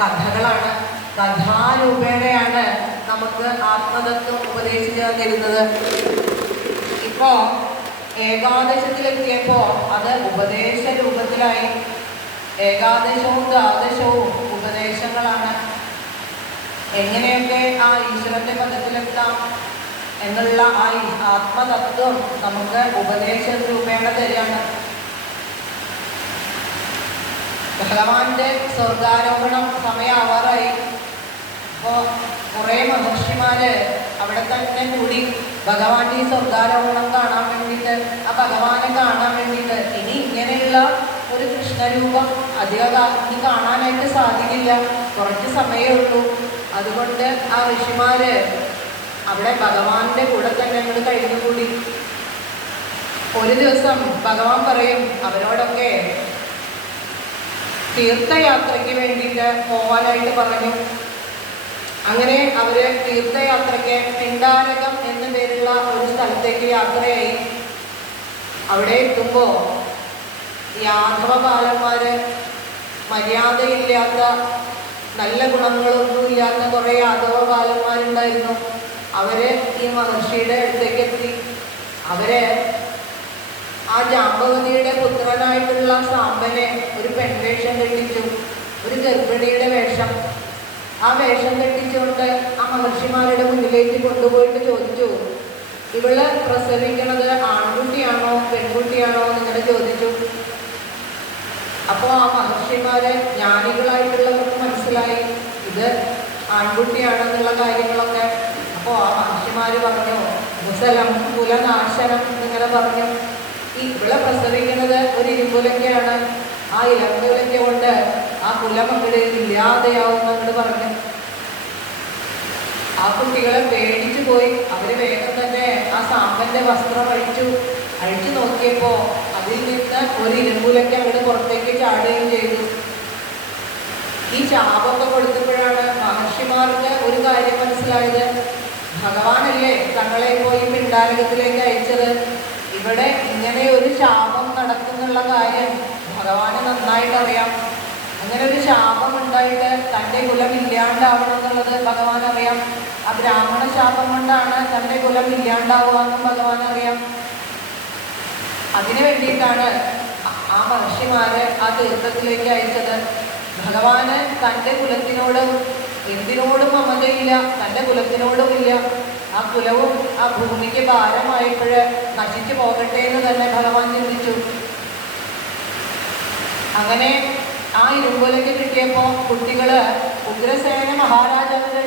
കഥകളാണ്. കഥാരൂപേണയാണ് നമുക്ക് ആത്മതത്വം ഉപദേശിച്ചു തന്നിരുന്നത്. ഇപ്പോൾ ഏകാദശത്തിലെത്തിയപ്പോൾ അത് ഉപദേശ രൂപത്തിലായി. ഏകാദശവും ദ്വാദശവും ഉപദേശങ്ങളാണ്. എങ്ങനെയൊക്കെ ആ ഈശ്വരന്റെ പദത്തിലെത്താം എന്നുള്ള ആ ആത്മതത്വം നമുക്ക് ഉപദേശ രൂപേണ തരികയാണ്. ഭഗവാന്റെ സ്വർഗാരോഹണം സമയമാവാറായി. അപ്പോൾ കുറേ മഹർഷിമാര് അവിടെ തന്നെ കൂടി ഭഗവാന്റെ ഈ സ്വർഗാരോഹണം കാണാൻ വേണ്ടിയിട്ട്, ആ ഭഗവാനെ കാണാൻ വേണ്ടിയിട്ട്. ഇനി ഇങ്ങനെയുള്ള ഒരു കൃഷ്ണരൂപം അധികം ഇനി കാണാനായിട്ട് സാധിക്കില്ല, കുറച്ച് സമയമേ ഉള്ളൂ. അതുകൊണ്ട് ആ ഋഷിമാര് അവിടെ ഭഗവാന്റെ കൂടെ തന്നെ അങ്ങോട്ട് കഴിഞ്ഞുകൂടി. ഒരു ദിവസം ഭഗവാൻ പറയും അവരോടൊക്കെ തീർത്ഥയാത്രയ്ക്ക് വേണ്ടിയിട്ട് പോവാനായിട്ട് പറഞ്ഞു. അങ്ങനെ അവര് തീർത്ഥയാത്രയ്ക്ക് പിണ്ടാരകം എന്ന പേരുള്ള ഒരു സ്ഥലത്തേക്ക് യാത്രയായി. അവിടെ എത്തുമ്പോൾ യാദവ ബാലന്മാര്, മര്യാദയില്ലാത്ത, നല്ല ഗുണങ്ങളൊന്നുമില്ലാത്ത കുറേ യാദവ ബാലന്മാരുണ്ടായിരുന്നു. അവര് ഈ മഹർഷിയുടെ അടുത്തേക്ക് എത്തി. അവര് ആ ജാമ്പവതിയുടെ പുത്രനായിട്ടുള്ള സാമ്പനെ ഒരു പെൺവേഷം കെട്ടിച്ചു, ഒരു ഗർഭിണിയുടെ വേഷം. ആ വേഷം കെട്ടിച്ചുകൊണ്ട് ആ മഹർഷിമാരുടെ മുന്നിലേക്ക് കൊണ്ടുപോയിട്ട് ചോദിച്ചു, ഇവള് പ്രസവിക്കണത് ആൺകുട്ടിയാണോ പെൺകുട്ടിയാണോ എന്നിങ്ങനെ ചോദിച്ചു. അപ്പോൾ ആ മഹർഷിമാര് ജ്ഞാനികളായിട്ടുള്ളവർക്ക് മനസ്സിലായി ഇത് ആൺകുട്ടിയാണെന്നുള്ള കാര്യങ്ങളൊക്കെ. അപ്പോൾ ആ മഹർഷിമാര് പറഞ്ഞു മുസലം കുലനാശനം എന്നിങ്ങനെ പറഞ്ഞു. ഈ ഇവളെ പ്രസവിക്കുന്നത് ഒരു ഇരുമ്പുലക്കയാണ്. ആ ഇലമ്പുലക്ക കൊണ്ട് ആ കുലം അങ്ങോട്ട് ഇല്ലാതെയാവും അങ്ങോട്ട് പറഞ്ഞു. ആ കുട്ടികളെ പേടിച്ചു പോയി. അവര് വേഗം തന്നെ ആ സാമ്പന്റെ വസ്ത്രം അഴിച്ചു നോക്കിയപ്പോ അതിൽ നിന്ന് ഒരു ഇരുമ്പുലക്ക അങ്ങോട്ട് പുറത്തേക്ക് ചാടുകയും ചെയ്തു. ഈ ശാപമൊക്കെ കൊടുത്തപ്പോഴാണ് മഹർഷിമാർക്ക് ഒരു കാര്യം മനസ്സിലായത്. ഭഗവാനല്ലേ തങ്ങളെ പോയി പിണ്ടാരകത്തിലേക്ക് അയച്ചത്. ഇവിടെ ഇങ്ങനെ ഒരു ശാപം നടക്കുന്നുള്ള കാര്യം ഭഗവാന് നന്നായിട്ട് അറിയാം. അങ്ങനെ ഒരു ശാപം ഉണ്ടായിട്ട് തൻ്റെ കുലം ഇല്ലാണ്ടാവണം എന്നുള്ളത് ഭഗവാൻ അറിയാം. ആ ബ്രാഹ്മണ ശാപം കൊണ്ടാണ് തൻ്റെ കുലം ഇല്ലാണ്ടാവുക എന്നും ഭഗവാൻ അറിയാം. അതിനു വേണ്ടിയിട്ടാണ് ആ മഹർഷിമാരെ ആ തീർത്ഥത്തിലേക്ക് അയച്ചത്. ഭഗവാന് തൻ്റെ കുലത്തിനോട് എന്തിനോടും മമതയില്ല, തൻ്റെ കുലത്തിനോടും ഇല്ല. ആ കുലവും ആ ഭൂമിക്ക് ഭാരമായപ്പോൾ നശിച്ചു പോകട്ടെ എന്ന് തന്നെ ഭഗവാൻ ചിന്തിച്ചു. അങ്ങനെ ആ ഇരുമ്പുലക്ക് കിട്ടിയപ്പോൾ കുട്ടികള് ഉഗ്രസേന മഹാരാജാവിൻ്റെ